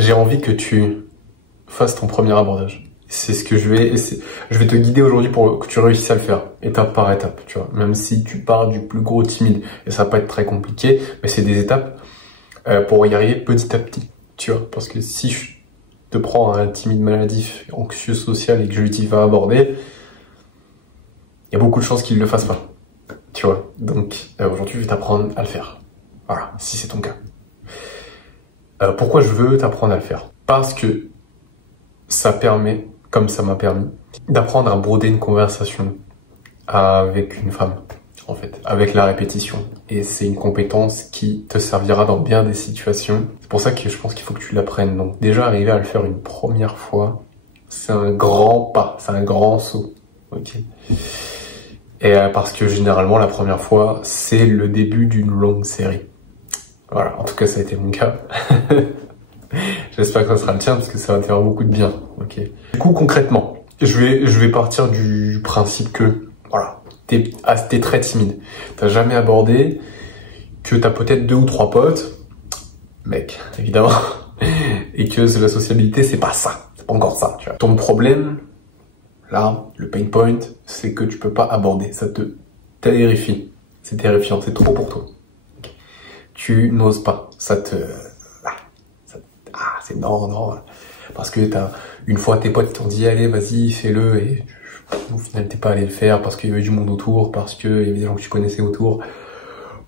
j'ai envie que tu fasses ton premier abordage. C'est ce que je vais te guider aujourd'hui pour que tu réussisses à le faire, étape par étape, tu vois. Même si tu pars du plus gros timide, et ça va pas être très compliqué, mais c'est des étapes pour y arriver petit à petit, tu vois. Parce que si je te prends un timide maladif, anxieux social et que je lui dis va aborder, il y a beaucoup de chances qu'il ne le fasse pas, tu vois. Donc aujourd'hui, je vais t'apprendre à le faire. Voilà, si c'est ton cas. Pourquoi je veux t'apprendre à le faire? Parce que ça permet, comme ça m'a permis, d'apprendre à broder une conversation avec une femme, en fait, avec la répétition. Et c'est une compétence qui te servira dans bien des situations. C'est pour ça que je pense qu'il faut que tu l'apprennes. Donc déjà, arriver à le faire une première fois, c'est un grand pas, c'est un grand saut. Ok. Et parce que généralement, la première fois, c'est le début d'une longue série. Voilà, en tout cas, ça a été mon cas. J'espère que ça sera le tien parce que ça va te faire beaucoup de bien. Ok. Du coup, concrètement, je vais partir du principe que, voilà, t'es très timide. T'as jamais abordé, que t'as peut-être 2 ou 3 potes, mec, évidemment, et que la sociabilité, c'est pas ça. C'est pas encore ça, tu vois. Ton problème, là, le pain point, c'est que tu peux pas aborder. Ça te terrifie. C'est terrifiant, c'est trop pour toi. Okay. Tu n'oses pas. C'est non. Parce que une fois tes potes t'ont dit allez, vas-y, fais-le, et au final t'es pas allé le faire parce qu'il y avait du monde autour, parce qu'il y avait des gens que tu connaissais autour,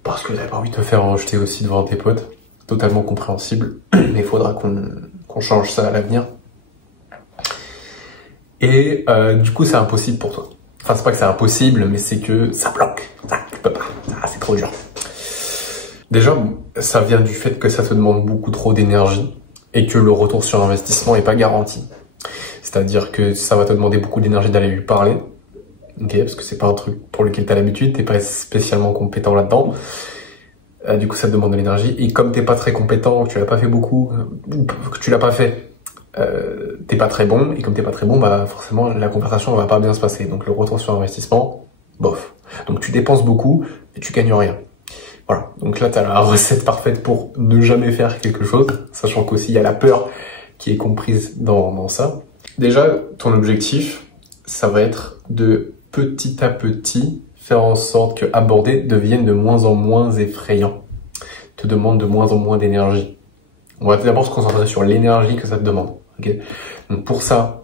parce que t'avais pas envie de te faire rejeter aussi devant tes potes. Totalement compréhensible, mais il faudra qu'on change ça à l'avenir. Et du coup, c'est impossible pour toi. Enfin, c'est pas que c'est impossible, mais c'est que ça bloque. Tu peux pas. C'est trop dur. Déjà, ça vient du fait que ça te demande beaucoup trop d'énergie et que le retour sur investissement est pas garanti. C'est-à-dire que ça va te demander beaucoup d'énergie d'aller lui parler, ok, parce que c'est pas un truc pour lequel t'as l'habitude, t'es pas spécialement compétent là-dedans. Du coup, ça te demande de l'énergie. Et comme t'es pas très compétent, que tu l'as pas fait beaucoup, que tu l'as pas fait, t'es pas très bon. Et comme t'es pas très bon, bah forcément la conversation va pas bien se passer. Donc le retour sur investissement, bof. Donc tu dépenses beaucoup et tu gagnes rien. Voilà, donc là, tu as la recette parfaite pour ne jamais faire quelque chose, sachant qu'aussi, il y a la peur qui est comprise dans ça. Déjà, ton objectif, ça va être de petit à petit faire en sorte que aborder devienne de moins en moins effrayant, te demande de moins en moins d'énergie. On va d'abord se concentrer sur l'énergie que ça te demande. Okay. Donc pour ça,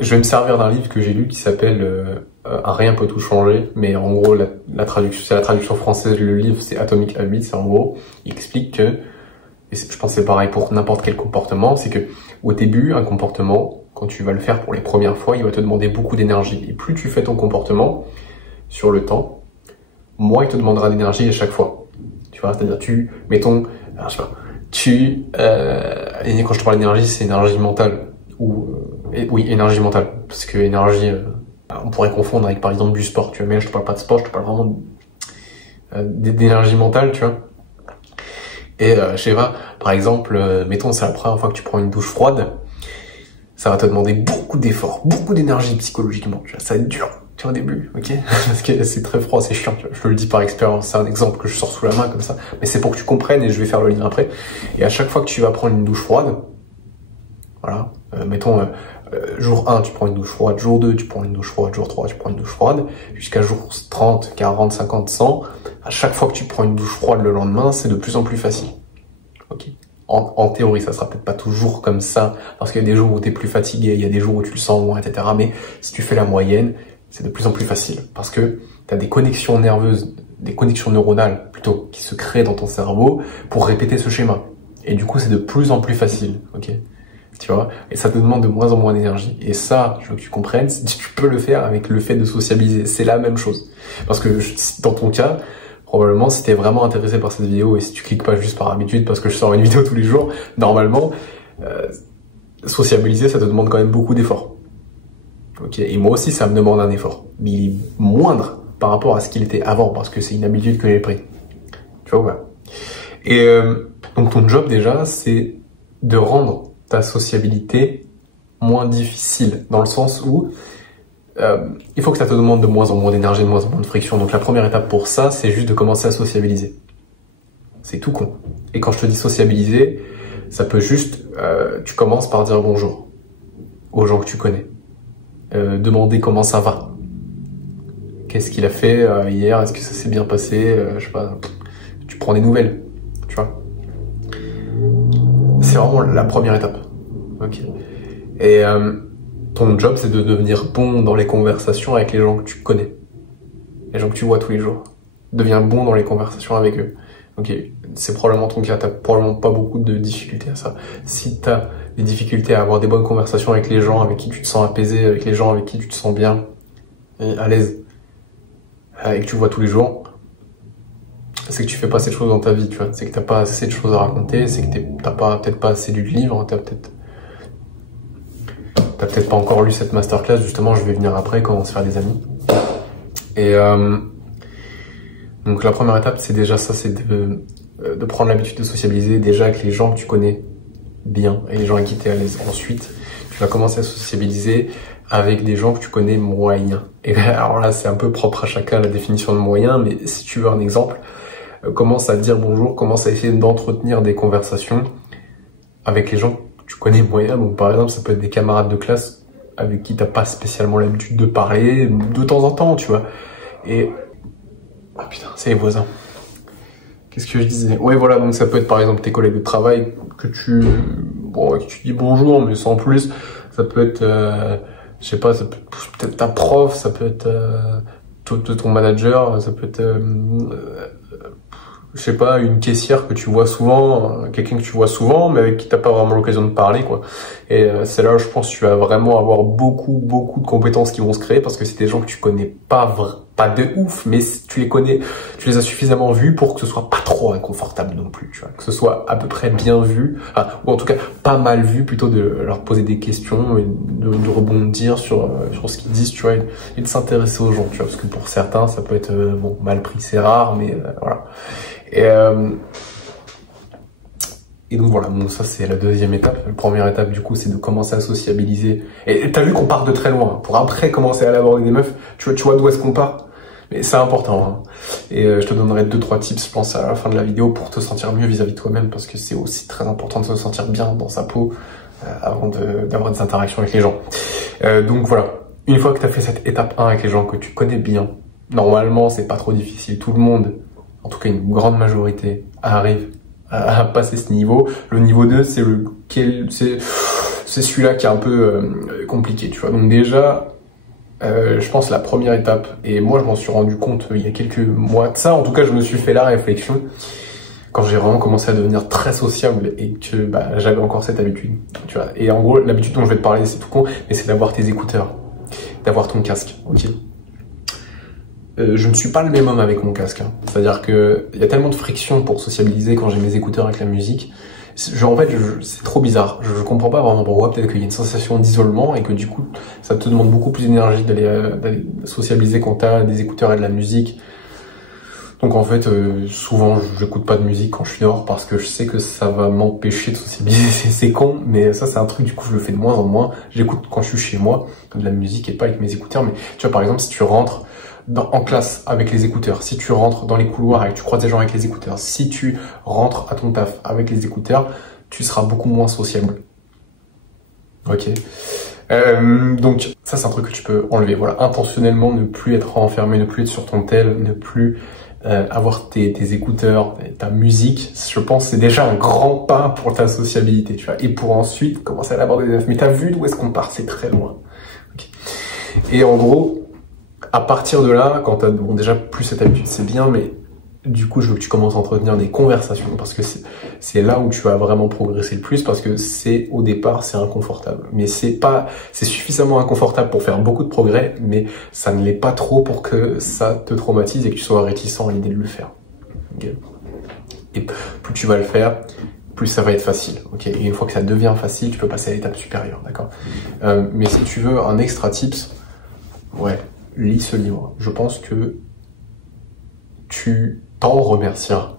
je vais me servir d'un livre que j'ai lu qui s'appelle Un rien peut tout changer, mais en gros la traduction, c'est la traduction française, le livre c'est Atomic Habits, c'est en gros, il explique que, et je pense que c'est pareil pour n'importe quel comportement, c'est que au début, un comportement, quand tu vas le faire pour les premières fois, il va te demander beaucoup d'énergie. Et plus tu fais ton comportement sur le temps, moins il te demandera d'énergie à chaque fois. Tu vois, c'est-à-dire mettons, alors, je sais pas, et quand je te parle d'énergie, c'est énergie mentale, oui, énergie mentale, parce que énergie, on pourrait confondre avec par exemple du sport, tu vois, mais là je te parle pas de sport, je te parle vraiment d'énergie mentale, tu vois. Et je sais pas, par exemple, mettons c'est la première fois que tu prends une douche froide, ça va te demander beaucoup d'efforts, beaucoup d'énergie psychologiquement, tu vois, ça va être dur, tu vois, au début, ok. Parce que c'est très froid, c'est chiant, tu vois. Je te le dis par expérience, c'est un exemple que je sors sous la main comme ça, mais c'est pour que tu comprennes et je vais faire le lien après. Et à chaque fois que tu vas prendre une douche froide, voilà, mettons jour 1 tu prends une douche froide, jour 2 tu prends une douche froide, jour 3 tu prends une douche froide, jusqu'à jour 30, 40, 50, 100, à chaque fois que tu prends une douche froide le lendemain, c'est de plus en plus facile. Ok. En théorie, ça sera peut-être pas toujours comme ça, parce qu'il y a des jours où tu es plus fatigué, il y a des jours où tu le sens moins, etc. Mais si tu fais la moyenne, c'est de plus en plus facile, parce que tu as des connexions nerveuses, des connexions neuronales plutôt, qui se créent dans ton cerveau pour répéter ce schéma. Et du coup, c'est de plus en plus facile, ok. Tu vois, et ça te demande de moins en moins d'énergie. Et ça, je veux que tu comprennes, tu peux le faire avec le fait de sociabiliser. C'est la même chose. Parce que dans ton cas, probablement, si t'es vraiment intéressé par cette vidéo et si tu cliques pas juste par habitude parce que je sors une vidéo tous les jours, normalement, sociabiliser, ça te demande quand même beaucoup d'efforts. Ok, et moi aussi, ça me demande un effort. Mais il est moindre par rapport à ce qu'il était avant parce que c'est une habitude que j'ai pris. Tu vois, voilà. Et donc ton job déjà, c'est de rendre ta sociabilité moins difficile, dans le sens où il faut que ça te demande de moins en moins d'énergie, de moins en moins de friction. Donc la première étape pour ça, c'est juste de commencer à sociabiliser. C'est tout con. Et quand je te dis sociabiliser, Ça peut juste, tu commences par dire bonjour aux gens que tu connais. Demander comment ça va. Qu'est-ce qu'il a fait hier? Est-ce que ça s'est bien passé? Je sais pas. Tu prends des nouvelles, tu vois. C'est vraiment la première étape. Ok. Et ton job, c'est de devenir bon dans les conversations avec les gens que tu connais, les gens que tu vois tous les jours. Deviens bon dans les conversations avec eux. Ok, c'est probablement ton cas, t'as probablement pas beaucoup de difficultés à ça. Si t'as des difficultés à avoir des bonnes conversations avec les gens avec qui tu te sens apaisé, avec les gens avec qui tu te sens bien et à l'aise, et que tu vois tous les jours, c'est que tu fais pas assez de choses dans ta vie, tu vois. C'est que t'as pas assez de choses à raconter, c'est que t'as peut-être pas assez lu de livres, t'as peut-être pas encore lu cette masterclass, justement, je vais venir après, comment se faire des amis. Et donc la première étape, c'est déjà ça, c'est de prendre l'habitude de sociabiliser déjà avec les gens que tu connais bien et les gens avec qui tu es à l'aise. Ensuite, tu vas commencer à sociabiliser avec des gens que tu connais moyens. Et alors là, c'est un peu propre à chacun la définition de moyen, mais si tu veux un exemple, commence à dire bonjour, commence à essayer d'entretenir des conversations avec les gens que tu connais moyens. Donc par exemple, ça peut être des camarades de classe avec qui t'as pas spécialement l'habitude de parler de temps en temps, tu vois. Et oh putain, c'est les voisins. Qu'est-ce que je disais? Ouais, voilà, donc ça peut être par exemple tes collègues de que tu dis bonjour, mais sans plus. Ça peut être, je sais pas, ça peut être ta prof, ça peut être ton manager, ça peut être, je sais pas, une caissière que tu vois souvent, quelqu'un que tu vois souvent, mais avec qui t'as pas vraiment l'occasion de parler, quoi. Et c'est là, je pense, que tu vas vraiment avoir beaucoup de compétences qui vont se créer parce que c'est des gens que tu connais pas de ouf, mais tu les connais, tu les as suffisamment vus pour que ce soit pas trop inconfortable non plus, tu vois. Que ce soit à peu près bien vu, ou en tout cas pas mal vu, plutôt de leur poser des questions et de rebondir sur ce qu'ils disent, tu vois, et de s'intéresser aux gens, tu vois, parce que pour certains, ça peut être, bon, mal pris, c'est rare, mais voilà. Et donc voilà, bon, ça c'est la deuxième étape. La première étape du coup c'est de commencer à sociabiliser. Et t'as vu qu'on part de très loin. Pour après commencer à aller aborder des meufs, tu vois d'où est-ce qu'on part. Mais c'est important. Hein. Et je te donnerai 2-3 tips, je pense, à la fin de la vidéo pour te sentir mieux vis-à-vis de toi-même. Parce que c'est aussi très important de se sentir bien dans sa peau avant d'avoir des interactions avec les gens. Donc voilà, une fois que t'as fait cette étape 1 avec les gens que tu connais bien, normalement c'est pas trop difficile. Tout le monde, en tout cas une grande majorité, arrive à passer ce niveau. Le niveau 2, c'est celui-là qui est un peu compliqué, tu vois. Donc déjà, je pense la première étape, et moi je m'en suis rendu compte il y a quelques mois de ça, en tout cas je me suis fait la réflexion, quand j'ai vraiment commencé à devenir très sociable et que j'avais encore cette habitude, tu vois. Et en gros, l'habitude dont je vais te parler, c'est tout con, mais c'est d'avoir tes écouteurs, d'avoir ton casque, ok. Je ne suis pas le même homme avec mon casque. Hein. C'est-à-dire que il y a tellement de friction pour sociabiliser quand j'ai mes écouteurs avec la musique. En fait, c'est trop bizarre. Je comprends pas vraiment pourquoi. Peut-être qu'il y a une sensation d'isolement et que du coup, ça te demande beaucoup plus d'énergie d'aller sociabiliser quand t'as des écouteurs et de la musique. Donc en fait, souvent, je n'écoute pas de musique quand je suis dehors parce que je sais que ça va m'empêcher de sociabiliser. C'est con, mais ça, c'est un truc, du coup, je le fais de moins en moins. J'écoute quand je suis chez moi, de la musique et pas avec mes écouteurs. Mais tu vois, par exemple, si tu rentres en classe avec les écouteurs, si tu rentres dans les couloirs et que tu croises des gens avec les écouteurs, si tu rentres à ton taf avec les écouteurs, tu seras beaucoup moins sociable. Ok. Donc ça c'est un truc que tu peux enlever. Voilà, intentionnellement ne plus être enfermé, ne plus être sur ton tel, ne plus avoir tes écouteurs, ta musique. Je pense que c'est déjà un grand pas pour ta sociabilité, tu vois. Et pour ensuite commencer à l'aborder des neufs. Mais t'as vu d'où est-ce qu'on part? C'est très loin. Okay. Et en gros, à partir de là, quand t'as déjà plus cette habitude, c'est bien, mais du coup, je veux que tu commences à entretenir des conversations parce que c'est là où tu vas vraiment progresser le plus parce que au départ, c'est inconfortable. Mais c'est suffisamment inconfortable pour faire beaucoup de progrès, mais ça ne l'est pas trop pour que ça te traumatise et que tu sois réticent à l'idée de le faire. Okay. Et plus tu vas le faire, plus ça va être facile. Okay. Et une fois que ça devient facile, tu peux passer à l'étape supérieure, d'accord. Mais si tu veux un extra tips, ouais. Lis ce livre. Je pense que tu t'en remercieras.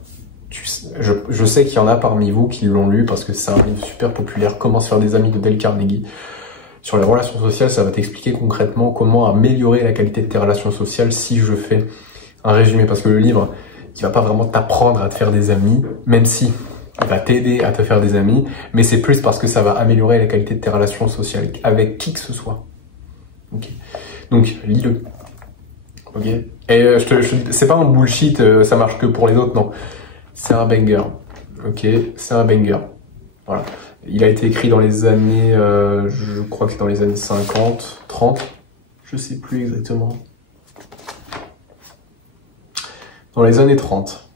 Je sais qu'il y en a parmi vous qui l'ont lu parce que c'est un livre super populaire, Comment se faire des amis de Dale Carnegie. Sur les relations sociales, ça va t'expliquer concrètement comment améliorer la qualité de tes relations sociales si je fais un résumé. Parce que le livre, il va pas vraiment t'apprendre à te faire des amis, même si il va t'aider à te faire des amis, mais c'est plus parce que ça va améliorer la qualité de tes relations sociales avec qui que ce soit. Ok. Donc, lis-le. Ok. Et c'est pas un bullshit, ça marche que pour les autres, non. C'est un banger. Ok, c'est un banger. Voilà. Il a été écrit dans les années, je crois que c'est dans les années 50, 30, je sais plus exactement. Dans les années 30,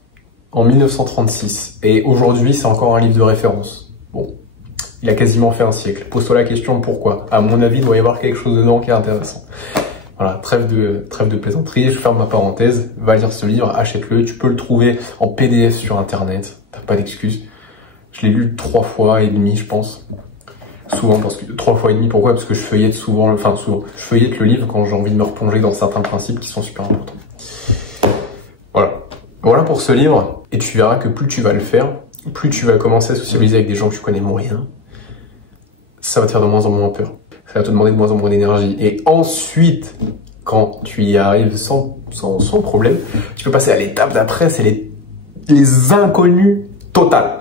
en 1936. Et aujourd'hui, c'est encore un livre de référence. Bon, il a quasiment fait un siècle. Pose-toi la question pourquoi. À mon avis, il doit y avoir quelque chose dedans qui est intéressant. Voilà, trêve de plaisanterie, je ferme ma parenthèse, va lire ce livre, achète-le, tu peux le trouver en PDF sur internet, t'as pas d'excuse. Je l'ai lu 3 fois et demi, je pense. Souvent, parce que 3 fois et demi, pourquoi? Parce que je feuillette souvent, je feuillette le livre quand j'ai envie de me replonger dans certains principes qui sont super importants. Voilà. Voilà pour ce livre, et tu verras que plus tu vas le faire, plus tu vas commencer à socialiser avec des gens que tu connais moyen, ça va te faire de moins en moins peur. Ça va te demander de moins en moins d'énergie. Et ensuite, quand tu y arrives sans problème, tu peux passer à l'étape d'après, c'est les inconnus totales.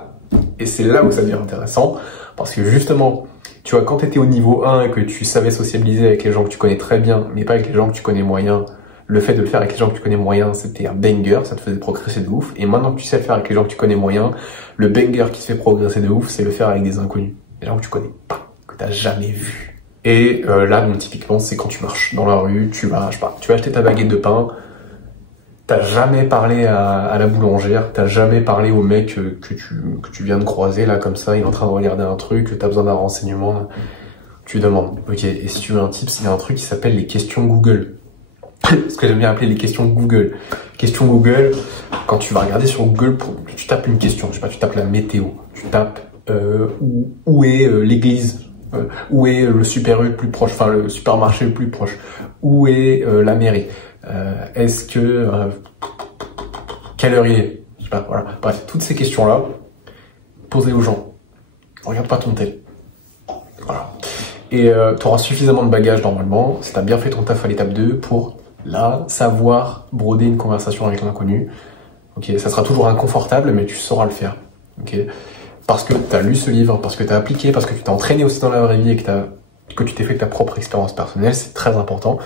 Et c'est là où ça devient intéressant, parce que justement, tu vois, quand tu étais au niveau 1 et que tu savais sociabiliser avec les gens que tu connais très bien, mais pas avec les gens que tu connais moyen, le fait de le faire avec les gens que tu connais moyen, c'était un banger, ça te faisait progresser de ouf. Et maintenant que tu sais le faire avec les gens que tu connais moyen, le banger qui te fait progresser de ouf, c'est le faire avec des inconnus. Des gens que tu connais pas, que tu n'as jamais vu. Et là, donc, typiquement, c'est quand tu marches dans la rue, tu vas, je sais pas, tu vas acheter ta baguette de pain, t'as jamais parlé à la boulangère, t'as jamais parlé au mec que tu viens de croiser, là, comme ça, il est en train de regarder un truc, t'as besoin d'un renseignement, tu demandes. Ok, et si tu veux un tips, il y a un truc qui s'appelle les questions Google. Ce que j'aime bien appeler les questions Google. Questions Google, quand tu vas regarder sur Google, tu tapes une question, je sais pas, tu tapes la météo, tu tapes où est l'église, où est le Super U le plus proche, enfin le supermarché le plus proche, où est la mairie, est-ce que quelle heure il est, je sais pas, voilà. Bref, toutes ces questions-là, posez aux gens. Regarde pas ton tel. Voilà. Et tu auras suffisamment de bagages normalement, si tu as bien fait ton taf à l'étape 2 pour là savoir broder une conversation avec l'inconnu. Ok, ça sera toujours inconfortable, mais tu sauras le faire. Ok. Parce que tu as lu ce livre, parce que tu as appliqué, parce que tu t'es entraîné aussi dans la vraie vie et que tu t'es fait ta propre expérience personnelle, c'est très important.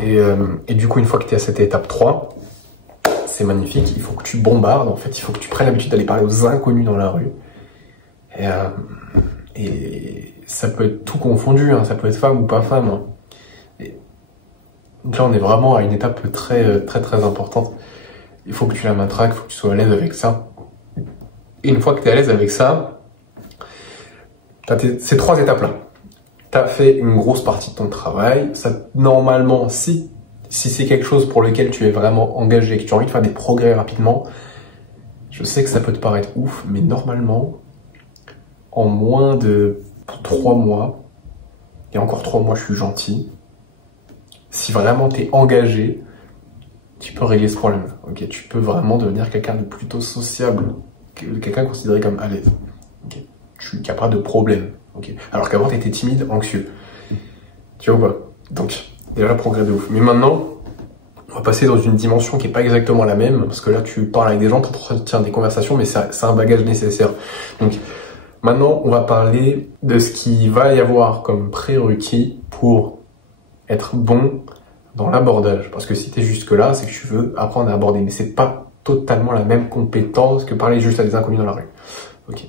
Et du coup, une fois que tu es à cette étape 3, c'est magnifique, il faut que tu bombardes, en fait, il faut que tu prennes l'habitude d'aller parler aux inconnus dans la rue. Et ça peut être tout confondu, hein, ça peut être femme ou pas femme. Hein. Donc là, on est vraiment à une étape très importante. Il faut que tu la matraques, il faut que tu sois à l'aise avec ça. Et une fois que tu es à l'aise avec ça, tu as ces 3 étapes-là. Tu as fait une grosse partie de ton travail. Ça, normalement, si c'est quelque chose pour lequel tu es vraiment engagé, que tu as envie de faire des progrès rapidement, je sais que ça peut te paraître ouf, mais normalement, en moins de 3 mois, et encore 3 mois, je suis gentil, si vraiment tu es engagé, tu peux régler ce problème. Okay, tu peux vraiment devenir quelqu'un de plutôt sociable, quelqu'un considéré comme à l'aise. Okay. Tu n'as pas de problème. Okay. Alors qu'avant, tu étais timide, anxieux. Tu vois ou pas? Donc, déjà, progrès de ouf. Mais maintenant, on va passer dans une dimension qui n'est pas exactement la même, parce que là, tu parles avec des gens, tu entretiens des conversations, mais c'est un bagage nécessaire. Donc, maintenant, on va parler de ce qu'il va y avoir comme prérequis pour être bon dans l'abordage. Parce que si tu es jusque-là, c'est que tu veux apprendre à aborder. Mais c'est pas totalement la même compétence que parler juste à des inconnus dans la rue. Ok.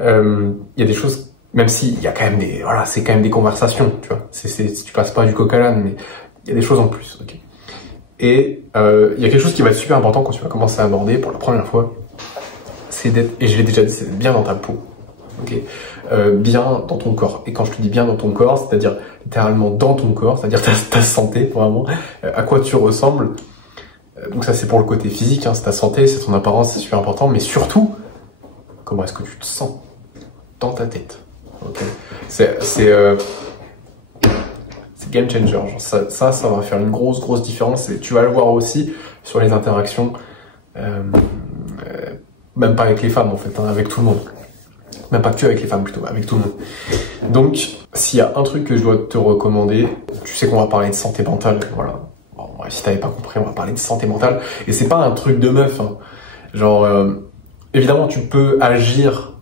Y a des choses, même s'il y a quand même des, voilà, c'est quand même des conversations, tu vois. Tu passes pas du coq à l'âne, mais il y a des choses en plus. Ok. Et il y a quelque chose qui va être super important quand tu vas commencer à aborder pour la première fois, c'est d'être, et je l'ai déjà dit, c'est d'être bien dans ta peau. Okay. Bien dans ton corps. Et quand je te dis bien dans ton corps, c'est-à-dire littéralement dans ton corps, c'est-à-dire ta santé, vraiment, à quoi tu ressembles. Donc ça, c'est pour le côté physique, hein, c'est ta santé, c'est ton apparence, c'est super important, mais surtout, comment est-ce que tu te sens dans ta tête. Okay. C'est game changer. Genre ça va faire une grosse différence. Et tu vas le voir aussi sur les interactions, même pas avec les femmes en fait, hein, avec tout le monde. Même pas que avec les femmes plutôt, avec tout le monde. Donc, s'il y a un truc que je dois te recommander, tu sais qu'on va parler de santé mentale, voilà. Bon, si t'avais pas compris, on va parler de santé mentale. Et c'est pas un truc de meuf, hein. Genre, Évidemment, tu peux agir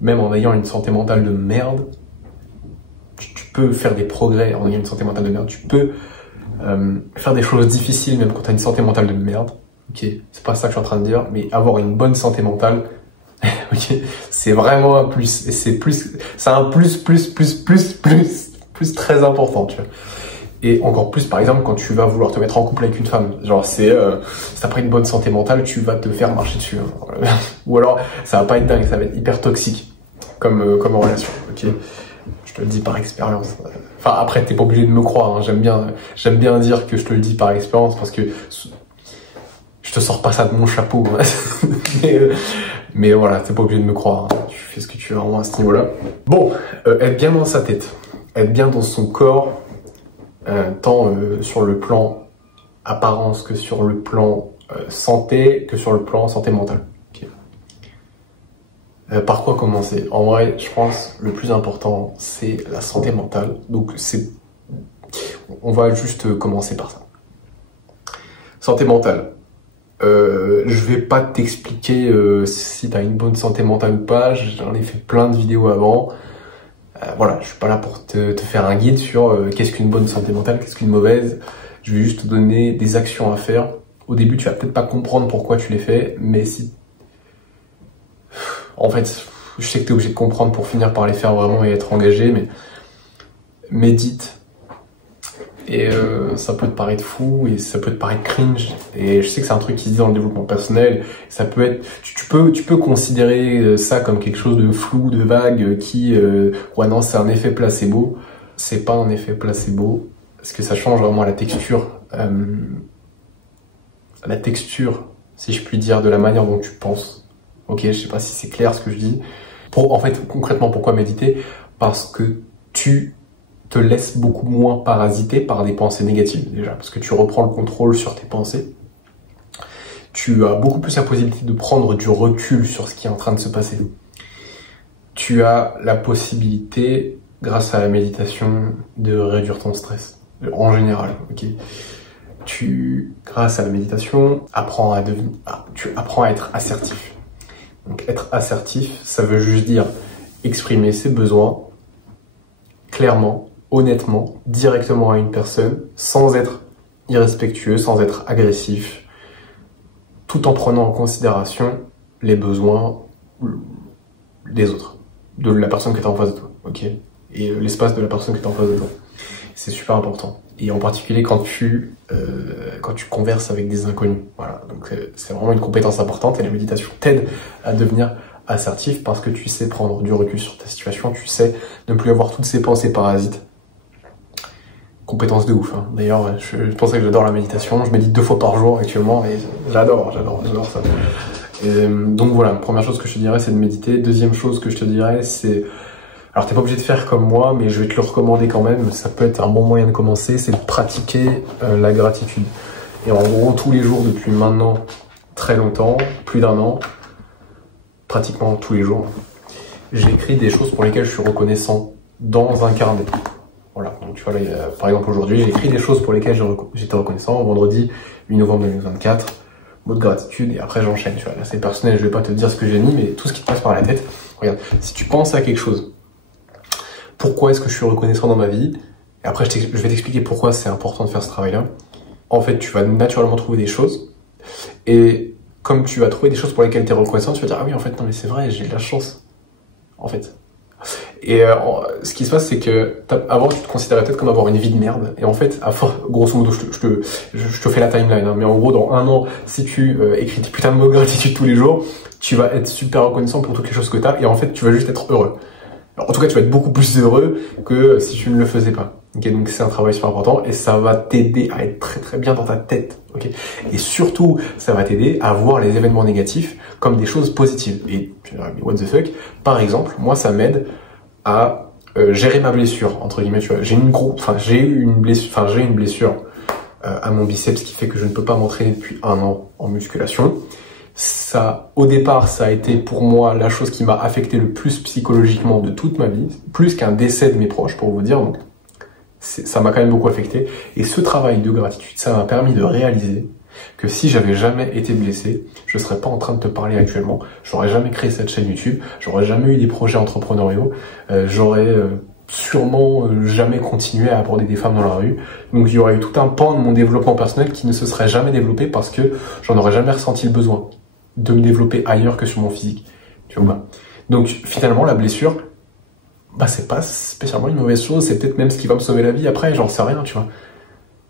même en ayant une santé mentale de merde. Tu peux faire des progrès en ayant une santé mentale de merde. Tu peux faire des choses difficiles même quand tu as une santé mentale de merde. Ok, c'est pas ça que je suis en train de dire, mais avoir une bonne santé mentale, ok, c'est vraiment un plus. Et c'est un plus très important, tu vois. Et encore plus, par exemple, quand tu vas vouloir te mettre en couple avec une femme. Genre, si t'as pas une bonne santé mentale, tu vas te faire marcher dessus. Hein. Ou alors, ça va pas être dingue, ça va être hyper toxique comme relation, ok. Je te le dis par expérience. Enfin, après, t'es pas obligé de me croire. Hein. J'aime bien dire que je te le dis par expérience parce que je te sors pas ça de mon chapeau. Hein. mais voilà, t'es pas obligé de me croire. Hein. Tu fais ce que tu veux vraiment à ce niveau-là. Bon, être bien dans sa tête, être bien dans son corps, tant sur le plan apparence que sur le plan santé, que sur le plan santé mentale. Okay. Par quoi commencer? En vrai, je pense le plus important, c'est la santé mentale. Donc, on va juste commencer par ça. Santé mentale. Je vais pas t'expliquer si t'as une bonne santé mentale ou pas. J'en ai fait plein de vidéos avant. Voilà, je suis pas là pour te faire un guide sur qu'est-ce qu'une bonne santé mentale, qu'est-ce qu'une mauvaise. Je vais juste te donner des actions à faire. Au début, tu vas peut-être pas comprendre pourquoi tu les fais, mais si... En fait, je sais que tu es obligé de comprendre pour finir par les faire vraiment et être engagé, mais médite. Et ça peut te paraître fou, et ça peut te paraître cringe. Et je sais que c'est un truc qui se dit dans le développement personnel. Ça peut être... Tu peux considérer ça comme quelque chose de flou, de vague, qui... ouais non, c'est un effet placebo. C'est pas un effet placebo, parce que ça change vraiment la texture. La texture, si je puis dire, de la manière dont tu penses. Ok, je sais pas si c'est clair ce que je dis. En fait, concrètement, pourquoi méditer? Parce que tu te laisses beaucoup moins parasiter par des pensées négatives, déjà. Parce que tu reprends le contrôle sur tes pensées. Tu as beaucoup plus la possibilité de prendre du recul sur ce qui est en train de se passer. Tu as la possibilité, grâce à la méditation, de réduire ton stress. En général, ok. Grâce à la méditation, tu apprends à être assertif. Donc être assertif, ça veut juste dire exprimer ses besoins clairement, honnêtement, directement à une personne, sans être irrespectueux, sans être agressif, tout en prenant en considération les besoins des autres, de la personne que tu as en face de toi, ok, et l'espace de la personne que tu as en face de toi. C'est super important. Et en particulier quand tu converses avec des inconnus. Voilà. Donc c'est vraiment une compétence importante et la méditation t'aide à devenir assertif parce que tu sais prendre du recul sur ta situation, tu sais ne plus avoir toutes ces pensées parasites. Compétence de ouf. Hein. D'ailleurs, je pensais que j'adore la méditation. Je médite 2 fois par jour actuellement et j'adore ça. Et, donc voilà, première chose que je te dirais, c'est de méditer. Deuxième chose que je te dirais, c'est... Alors t'es pas obligé de faire comme moi, mais je vais te le recommander quand même, ça peut être un bon moyen de commencer, c'est de pratiquer la gratitude. Et en gros, tous les jours depuis maintenant très longtemps, plus d'1 an, pratiquement tous les jours, j'écris des choses pour lesquelles je suis reconnaissant dans un carnet. Voilà, donc tu vois là, par exemple aujourd'hui, j'ai écrit des choses pour lesquelles j'étais reconnaissant, vendredi 8 novembre 2024, mot de gratitude, et après j'enchaîne, tu vois, là c'est personnel, je vais pas te dire ce que j'ai mis, mais tout ce qui te passe par la tête, regarde, si tu penses à quelque chose, pourquoi est-ce que je suis reconnaissant dans ma vie? Et après, je vais t'expliquer pourquoi c'est important de faire ce travail-là. En fait, tu vas naturellement trouver des choses. Et comme tu vas trouver des choses pour lesquelles tu es reconnaissant, tu vas dire « Ah oui, en fait, non mais c'est vrai, j'ai de la chance. » En fait. Et ce qui se passe, c'est que avant, tu te considérais peut-être comme avoir une vie de merde. Et en fait, grosso modo, je te fais la timeline. Hein, mais en gros, dans 1 an, si tu écris des putains de mots de gratitude tous les jours, tu vas être super reconnaissant pour toutes les choses que tu as. Et en fait, tu vas juste être heureux. En tout cas, tu vas être beaucoup plus heureux que si tu ne le faisais pas. Okay, donc c'est un travail super important et ça va t'aider à être très très bien dans ta tête. Okay, et surtout, ça va t'aider à voir les événements négatifs comme des choses positives. Et tu diras, mais what the fuck? Par exemple, moi, ça m'aide à gérer ma blessure, entre guillemets. Tu vois, j'ai une blessure à mon biceps qui fait que je ne peux pas m'entraîner depuis 1 an en musculation. Ça, au départ, ça a été pour moi la chose qui m'a affecté le plus psychologiquement de toute ma vie, plus qu'un décès de mes proches, pour vous dire. Donc, ça m'a quand même beaucoup affecté. Et ce travail de gratitude, ça m'a permis de réaliser Que si j'avais jamais été blessé, je serais pas en train de te parler actuellement, j'aurais jamais créé cette chaîne YouTube, j'aurais jamais eu des projets entrepreneuriaux, j'aurais sûrement jamais continué à aborder des femmes dans la rue. Donc il y aurait eu tout un pan de mon développement personnel qui ne se serait jamais développé parce que j'en aurais jamais ressenti le besoin de me développer ailleurs que sur mon physique. Tu vois. Donc finalement la blessure, bah c'est pas spécialement une mauvaise chose, c'est peut-être même ce qui va me sauver la vie après, j'en sais rien, tu vois.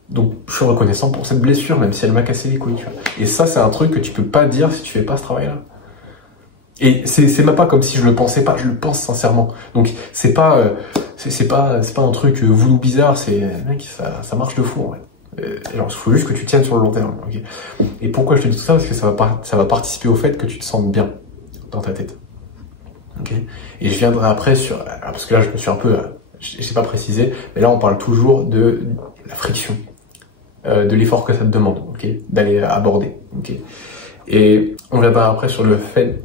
Donc je suis reconnaissant pour cette blessure, même si elle m'a cassé les couilles, tu vois. Et ça c'est un truc que tu peux pas dire si tu fais pas ce travail-là. Et c'est même pas comme si je le pensais pas, je le pense sincèrement. Donc c'est pas un truc voodoo bizarre, c'est mec, ça marche de fou en vrai. Genre, il faut juste que tu tiennes sur le long terme. Okay. Et pourquoi je te dis tout ça? Parce que ça va participer au fait que tu te sentes bien dans ta tête. Okay. Et je viendrai après sur, parce que là je me suis un peu, j'ai pas précisé, mais là on parle toujours de la friction, de l'effort que ça te demande, okay, d'aller aborder. Okay. Et on viendra après sur le fait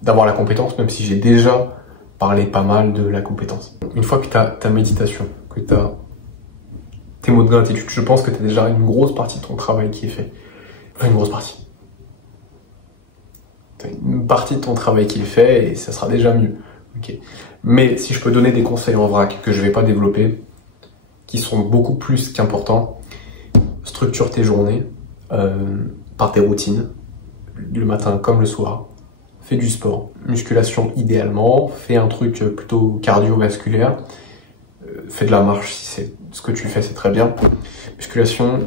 d'avoir la compétence, même si j'ai déjà parlé pas mal de la compétence. Une fois que tu as ta méditation, que tu as tes mots de gratitude, je pense que tu as déjà une grosse partie de ton travail qui est fait. Enfin, une grosse partie. Tu as une partie de ton travail qui est fait et ça sera déjà mieux. Okay. Mais si je peux donner des conseils en vrac que je vais pas développer, qui sont beaucoup plus qu'importants, structure tes journées par tes routines, le matin comme le soir. Fais du sport, musculation idéalement, fais un truc plutôt cardiovasculaire, fais de la marche si c'est ce que tu fais, c'est très bien. Musculation,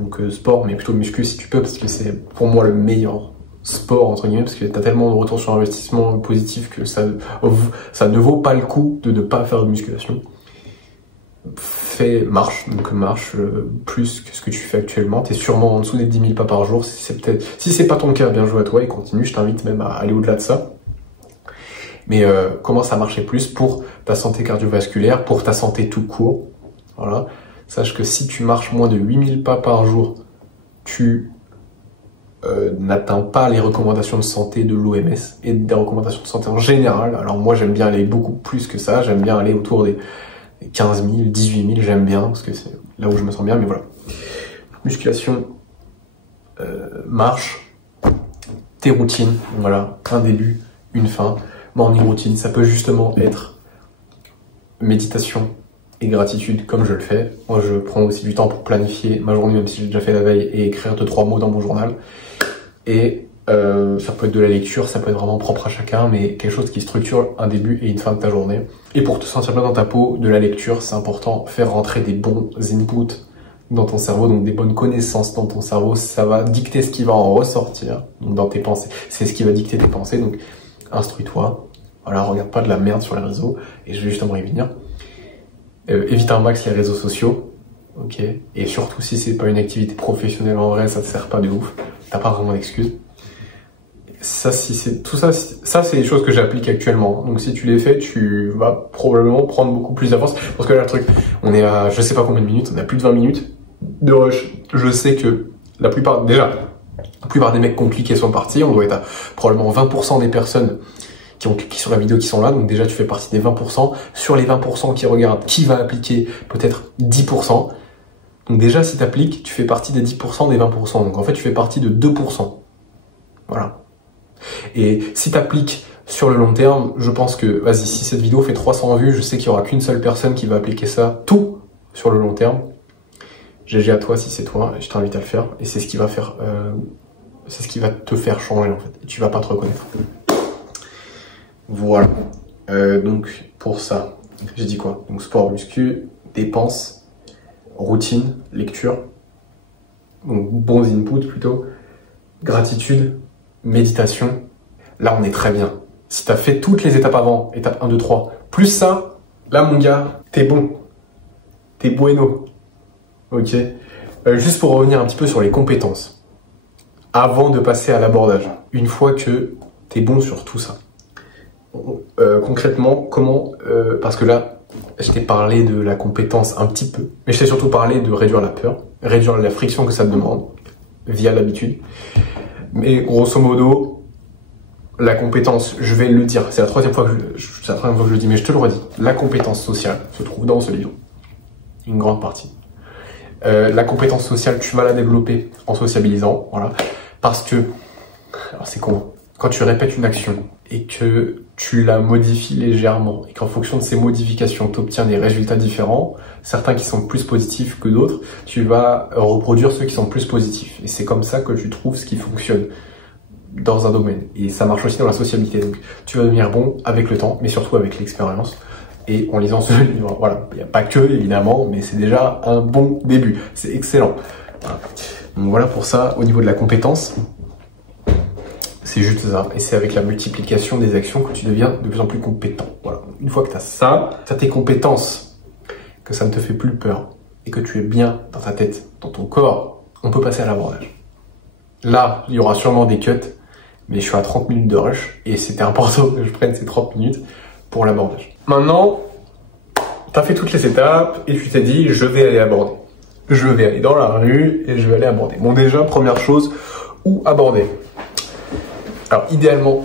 donc sport, mais plutôt muscu si tu peux, parce que c'est pour moi le meilleur sport, entre guillemets, parce que tu as tellement de retours sur investissement positif que ça ne vaut pas le coup de ne pas faire de musculation. Fais marche, donc marche plus que ce que tu fais actuellement. Tu es sûrement en dessous des 10 000 pas par jour. Si c'est pas ton cas, bien joué à toi et continue. Je t'invite même à aller au-delà de ça. Mais commence à marcher plus pour ta santé cardiovasculaire, pour ta santé tout court. Voilà. Sache que si tu marches moins de 8 000 pas par jour, tu n'atteins pas les recommandations de santé de l'OMS et des recommandations de santé en général. Alors moi, j'aime bien aller beaucoup plus que ça. J'aime bien aller autour des 15 000, 18 000, j'aime bien, parce que c'est là où je me sens bien, mais voilà. Musculation, marche, tes routines, voilà, un début, une fin. Morning routine, ça peut justement être méditation et gratitude, comme je le fais. Moi, je prends aussi du temps pour planifier ma journée, même si j'ai déjà fait la veille, et écrire 2-3 mots dans mon journal. Et ça peut être de la lecture, ça peut être vraiment propre à chacun, mais quelque chose qui structure un début et une fin de ta journée. Et pour te sentir bien dans ta peau, de la lecture, c'est important, faire rentrer des bons inputs dans ton cerveau, donc des bonnes connaissances dans ton cerveau, ça va dicter ce qui va en ressortir, donc dans tes pensées, c'est ce qui va dicter tes pensées, donc instruis-toi, voilà, regarde pas de la merde sur les réseaux, et je vais justement y venir. Évite un max les réseaux sociaux, ok, et surtout si c'est pas une activité professionnelle en vrai, ça te sert pas de ouf, t'as pas vraiment d'excuses. Ça, si c'est tout ça, ça c'est des choses que j'applique actuellement. Donc si tu les fais, tu vas probablement prendre beaucoup plus d'avance. Parce que là, le truc, on est à, je sais pas combien de minutes, on a plus de 20 minutes de rush. Je sais que la plupart des mecs compliqués sont partis. On doit être à probablement 20% des personnes qui ont cliqué sur la vidéo qui sont là. Donc déjà, tu fais partie des 20%. Sur les 20% qui regardent, qui va appliquer peut-être 10%. Donc déjà, si tu appliques, tu fais partie des 10% des 20%. Donc en fait, tu fais partie de 2%. Voilà. Et si tu appliques sur le long terme, je pense que, vas-y, si cette vidéo fait 300 vues, je sais qu'il n'y aura qu'une seule personne qui va appliquer ça, tout sur le long terme. GG à toi si c'est toi, je t'invite à le faire. Et c'est ce qui va faire, c'est ce qui va te faire changer en fait. Et tu vas pas te reconnaître. Voilà. Donc pour ça, j'ai dit quoi? Donc sport, muscu, dépenses, routine, lecture, donc bons inputs plutôt, gratitude, méditation, là on est très bien. Si t'as fait toutes les étapes avant, étape 1, 2, 3, plus ça, là mon gars, t'es bon. T'es bueno. Ok. Juste pour revenir un petit peu sur les compétences. Avant de passer à l'abordage. Une fois que t'es bon sur tout ça. Concrètement, comment... parce que là, je t'ai parlé de la compétence un petit peu. Mais je t'ai surtout parlé de réduire la peur. Réduire la friction que ça te demande. Via l'habitude. Mais grosso modo, la compétence, je vais le dire, c'est la troisième fois que je le dis, mais je te le redis, la compétence sociale se trouve dans ce livre, une grande partie. La compétence sociale, tu vas la développer en sociabilisant, voilà. Parce que, alors c'est con, quand tu répètes une action et que tu la modifies légèrement et qu'en fonction de ces modifications, tu obtiens des résultats différents, certains qui sont plus positifs que d'autres, tu vas reproduire ceux qui sont plus positifs. Et c'est comme ça que tu trouves ce qui fonctionne dans un domaine. Et ça marche aussi dans la sociabilité. Donc, tu vas devenir bon avec le temps, mais surtout avec l'expérience. Et en lisant ce livre, voilà. Il n'y a pas que, évidemment, mais c'est déjà un bon début. C'est excellent. Voilà. Donc voilà pour ça, au niveau de la compétence. C'est juste ça. Et c'est avec la multiplication des actions que tu deviens de plus en plus compétent. Voilà. Une fois que tu as ça, tu as tes compétences, que ça ne te fait plus peur, et que tu es bien dans ta tête, dans ton corps, on peut passer à l'abordage. Là, il y aura sûrement des cuts, mais je suis à 30 minutes de rush, et c'était important que je prenne ces 30 minutes pour l'abordage. Maintenant, tu as fait toutes les étapes, et tu t'es dit, je vais aller aborder. Je vais aller dans la rue, et je vais aller aborder. Bon, déjà, première chose, où aborder? Alors, idéalement,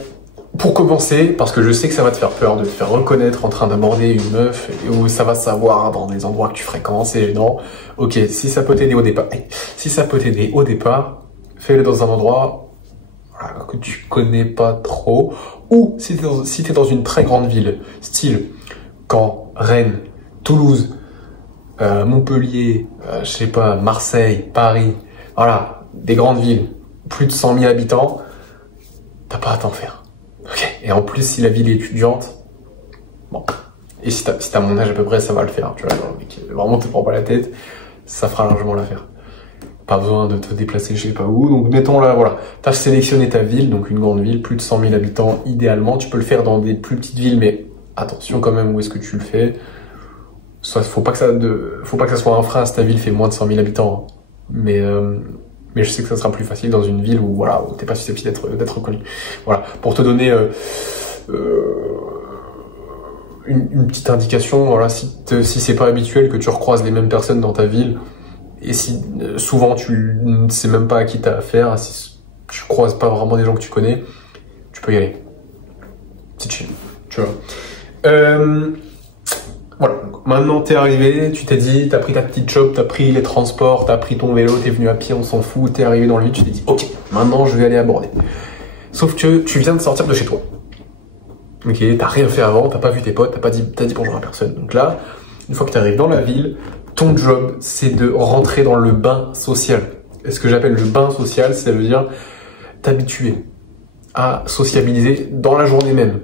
pour commencer, parce que je sais que ça va te faire peur de te faire reconnaître en train d'aborder une meuf, et où ça va se savoir dans des endroits que tu fréquentes, c'est gênant. Ok, si ça peut t'aider au départ, fais-le dans un endroit que tu connais pas trop, ou si t'es dans une très grande ville, style Caen, Rennes, Toulouse, Montpellier, je sais pas, Marseille, Paris, voilà, des grandes villes, plus de 100 000 habitants, t'as pas à t'en faire. Ok. Et en plus, si la ville est étudiante, bon, et si t'as mon âge à peu près, ça va le faire, tu vois, genre, mec, vraiment te prends pas la tête, ça fera largement l'affaire. Pas besoin de te déplacer je sais pas où, donc mettons là, voilà, t'as sélectionné ta ville, donc une grande ville, plus de 100 000 habitants, idéalement, tu peux le faire dans des plus petites villes, mais attention quand même où est-ce que tu le fais, faut pas que ça soit un frein si ta ville fait moins de 100 000 habitants, mais je sais que ça sera plus facile dans une ville où, voilà, où t'es pas susceptible d'être reconnu. Voilà, pour te donner une petite indication, voilà, si c'est pas habituel que tu recroises les mêmes personnes dans ta ville, et si souvent tu ne sais même pas à qui t'as affaire, si tu croises pas vraiment des gens que tu connais, tu peux y aller. C'est chill, tu vois. Voilà, donc maintenant t'es arrivé, tu t'es dit, t'as pris ta petite chope, t'as pris les transports, t'as pris ton vélo, t'es venu à pied, on s'en fout, t'es arrivé dans le vide, tu t'es dit, ok, maintenant je vais aller aborder. Sauf que tu viens de sortir de chez toi. Ok, t'as rien fait avant, t'as pas vu tes potes, t'as dit bonjour à personne. Donc là, une fois que t'arrives dans la ville, ton job, c'est de rentrer dans le bain social. Et ce que j'appelle le bain social, ça veut dire t'habituer à sociabiliser dans la journée même.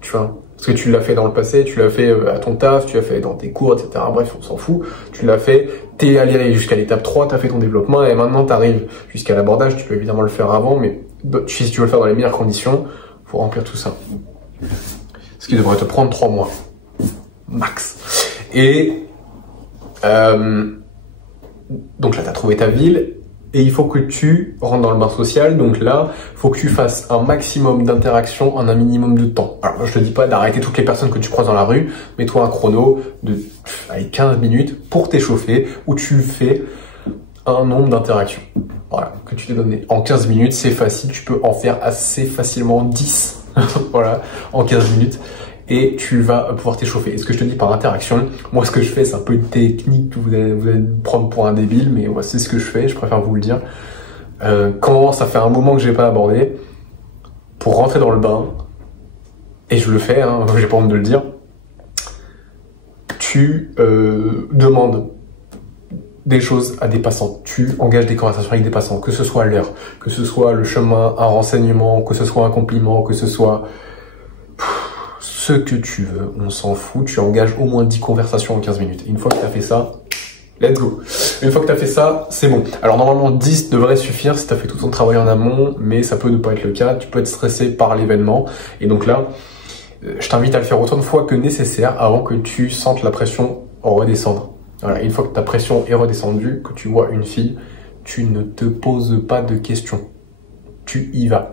Tu vois? Parce que tu l'as fait dans le passé, tu l'as fait à ton taf, tu l'as fait dans tes cours, etc. Bref, on s'en fout. Tu l'as fait, t'es allé jusqu'à l'étape 3, t'as fait ton développement, et maintenant t'arrives jusqu'à l'abordage. Tu peux évidemment le faire avant, mais si tu veux le faire dans les meilleures conditions, faut remplir tout ça. Ce qui devrait te prendre 3 mois. Max. Et donc là, t'as trouvé ta ville. Et il faut que tu rentres dans le bain social, donc là, il faut que tu fasses un maximum d'interactions en un minimum de temps. Alors, je te dis pas d'arrêter toutes les personnes que tu croises dans la rue, mets-toi un chrono de 15 minutes pour t'échauffer, où tu fais un nombre d'interactions. Voilà, que tu t'es donné. En 15 minutes, c'est facile, tu peux en faire assez facilement 10, voilà, en 15 minutes. Et tu vas pouvoir t'échauffer. Et ce que je te dis par interaction, moi ce que je fais, c'est un peu une technique que vous allez me prendre pour un débile, mais ouais, c'est ce que je fais, je préfère vous le dire. Quand ça fait un moment que j'ai pas abordé, pour rentrer dans le bain, et je le fais, hein, j'ai pas honte de le dire, tu demandes des choses à des passants, tu engages des conversations avec des passants, que ce soit l'heure, que ce soit le chemin, un renseignement, que ce soit un compliment, que ce soit ce que tu veux, on s'en fout, tu engages au moins 10 conversations en 15 minutes. Et une fois que tu as fait ça, let's go. Une fois que tu as fait ça, c'est bon. Alors normalement 10 devrait suffire si tu as fait tout ton travail en amont, mais ça peut ne pas être le cas, tu peux être stressé par l'événement. Et donc là, je t'invite à le faire autant de fois que nécessaire avant que tu sentes la pression redescendre. Voilà, une fois que ta pression est redescendue, que tu vois une fille, tu ne te poses pas de questions. Tu y vas.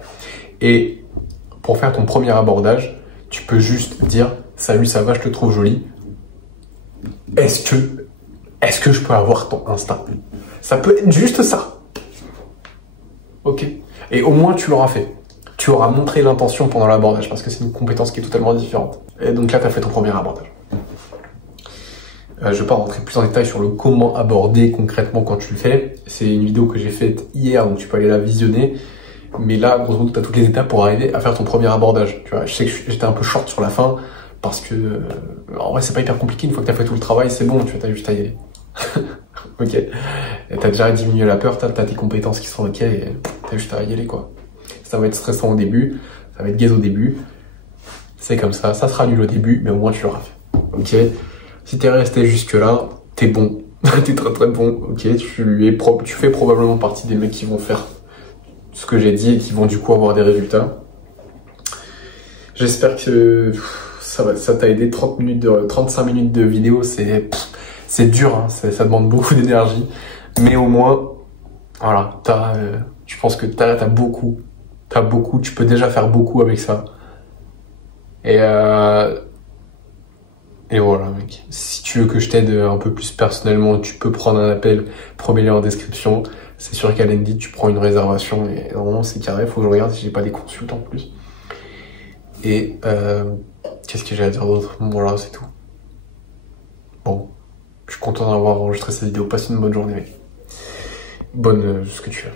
Et pour faire ton premier abordage, tu peux juste dire « Salut, ça va, je te trouve jolie. Est-ce que je peux avoir ton Insta ?» Ça peut être juste ça. Ok. Et au moins, tu l'auras fait. Tu auras montré l'intention pendant l'abordage parce que c'est une compétence qui est totalement différente. Et donc là, tu as fait ton premier abordage. Je vais pas rentrer plus en détail sur le comment aborder concrètement quand tu le fais. C'est une vidéo que j'ai faite hier, donc tu peux aller la visionner. Mais là, grosso modo, tu as toutes les étapes pour arriver à faire ton premier abordage. Tu vois, je sais que j'étais un peu short sur la fin, parce que en vrai, c'est pas hyper compliqué. Une fois que tu as fait tout le travail, c'est bon, tu vois, t'as juste à y aller. Ok. T'as déjà diminué la peur, t'as tes compétences qui sont ok, et t'as juste à y aller, quoi. Ça va être stressant au début, ça va être gaze au début. C'est comme ça sera nul au début, mais au moins tu l'auras fait. Ok. Si t'es resté jusque-là, t'es bon. T'es très très bon. Ok, tu fais probablement partie des mecs qui vont faire ce que j'ai dit et qui vont du coup avoir des résultats. J'espère que ça t'a aidé. 35 minutes de vidéo, c'est dur, hein, ça demande beaucoup d'énergie. Mais au moins, voilà, je pense que t'as beaucoup, tu peux déjà faire beaucoup avec ça. Et voilà, mec. Si tu veux que je t'aide un peu plus personnellement, tu peux prendre un appel, premier lien en description. C'est sur Calendly, tu prends une réservation et normalement c'est carré. Faut que je regarde si j'ai pas des consultants en plus. Et qu'est-ce que j'ai à dire d'autre? Voilà, c'est tout. Bon, je suis content d'avoir enregistré cette vidéo. Passe une bonne journée, mec. Bonne ce que tu fais.